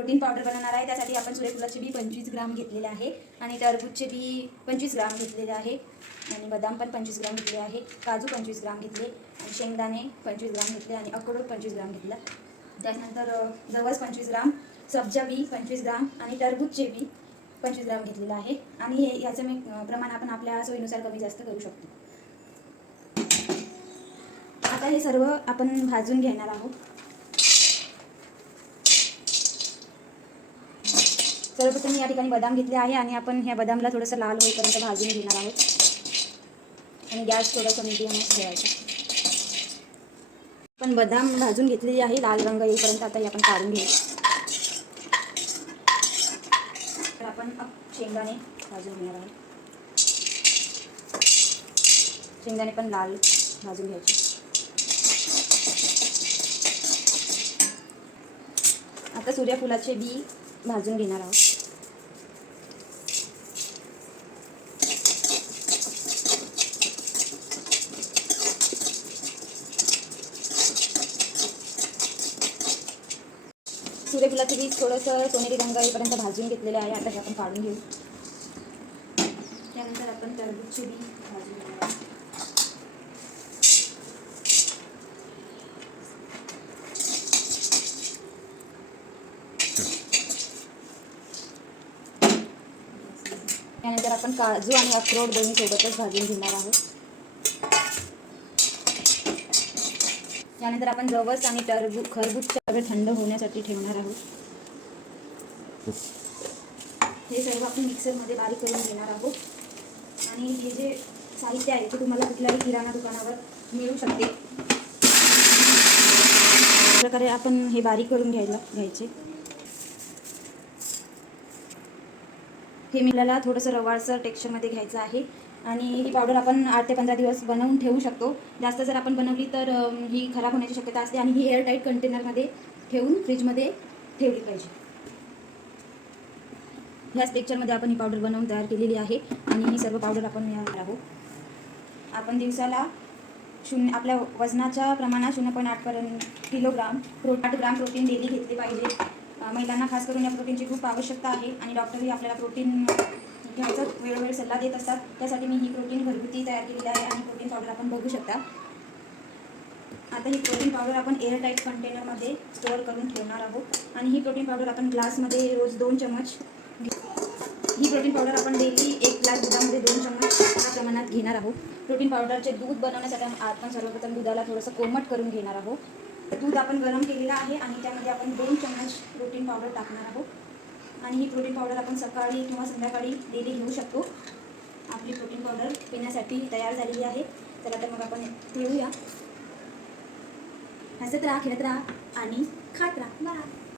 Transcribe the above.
Protein powder बनवणार आहे। त्यासाठी आपण सूर्यफुलाचे बी 25 ग्राम घेतलेले आहे आणि टरबूजचे बी 25 ग्राम घेतलेले आहे आणि बदाम पण 25 ग्राम घेतले आहे, काजू 25 ग्राम घेतले आणि शेंगदाणे 25 ग्राम घेतले आणि अक्रोड 25 ग्राम घेतला। त्यानंतर जवस 25 ग्राम, सब्जा बी 25 ग्राम आणि टरबूजचे बी 25 ग्राम घेतलेलं आहे आणि याचं मी प्रमाण आपण आपल्या सोयीनुसार कमी जास्त करू शकतो। आता हे सर्व आपण भाजून घेणार आहोत। सर्वप्रथम या ठिकाणी बदाम घेतले आहे आणि आपण ह्या बदामला थोडंसं लाल होईपर्यंत भाजून घेणार आहोत आणि गॅस थोडासा मीडियमच ठेवायचा। आपण बदाम भाजून घेतलेली आहे, लाल रंग येईपर्यंत आता हे आपण काढून घेऊ। तर आपण शेंगदाणे भाजून घेणार आहोत, शेंगदाणे पण लाल भाजून घ्यायचे। आता सूर्यफुलाचे बी भाजून घेणार आहोत। सूर्यफुलाचे बी थोडंसं सोनेरी रंग येईपर्यंत भाजून घेतलेले आहे। आता हे आपण काढून घेऊ। त्यानंतर आपण टरबूजचे बी भाजून घेणार आहोत। त्यानंतर आपण काजू आणि अक्रोड दोन्ही सोबतच भाजून घेणार आहोत। त्यानंतर आपण जवस आणि खरबूज सगळं थंड होण्यासाठी ठेवणार आहोत। हे सर्व आपण मिक्सरमध्ये बारीक करून घेणार आहोत आणि हे जे साहित्य आहे ते तुम्हाला कुठल्याही किराणा दुकानावर मिळू शकते। अशा प्रकारे आपण हे बारीक करून घ्यायचे। हे मिळाला थोडंसं रवाळसर टेक्स्चरमध्ये घ्यायचं आहे आणि ही पावडर आपण 8 ते 15 दिवस बनवून ठेवू शकतो। जास्त जर आपण बनवली तर ही खराब होण्याची शक्यता असते आणि ही एअरटाईट कंटेनरमध्ये ठेवून फ्रीजमध्ये ठेवली पाहिजे। ह्याच टेक्स्चरमध्ये आपण ही पावडर बनवून तयार केलेली आहे आणि ही सर्व पावडर आपण मिळवणार आहोत। आपण दिवसाला आपल्या वजनाच्या प्रमाणात 0.8 किलोग्राम 8 ग्राम प्रोटीन डेली घेतले पाहिजे। महिलांना खास करून या प्रोटीनची खूप आवश्यकता आहे आणि डॉक्टरही आपल्याला प्रोटीन घ्यायचा वेळोवेळी सल्ला देत असतात। त्यासाठी मी ही प्रोटीन घरगुती तयार केलेली आहे आणि प्रोटीन पावडर आपण बघू शकता। आता ही प्रोटीन पावडर आपण एअरटाईट कंटेनरमध्ये स्टोअर करून ठेवणार आहोत आणि ही प्रोटीन पावडर आपण ग्लासमध्ये रोज 2 चमच ही प्रोटीन पावडर आपण डेली 1 ग्लास दुधामध्ये 2 चमच या प्रमाणात घेणार आहोत। प्रोटीन पावडरचे दूध बनवण्यासाठी आपण सर्वप्रथम दुधाला थोडंसं कोमट करून घेणार आहोत। दूध आपण गरम केलेलं आहे आणि त्यामध्ये आपण 2 चमच प्रोटीन पावडर टाकणार आहोत आणि ही प्रोटीन पावडर आपण सकाळी किंवा संध्याकाळी डेली घेऊ शकतो। आपली प्रोटीन पावडर पिण्यासाठी तयार झालेली आहे। चला तर मग आपण ठेवूया। हसत राहा, खेळत राहा आणि खात राहा। बाय।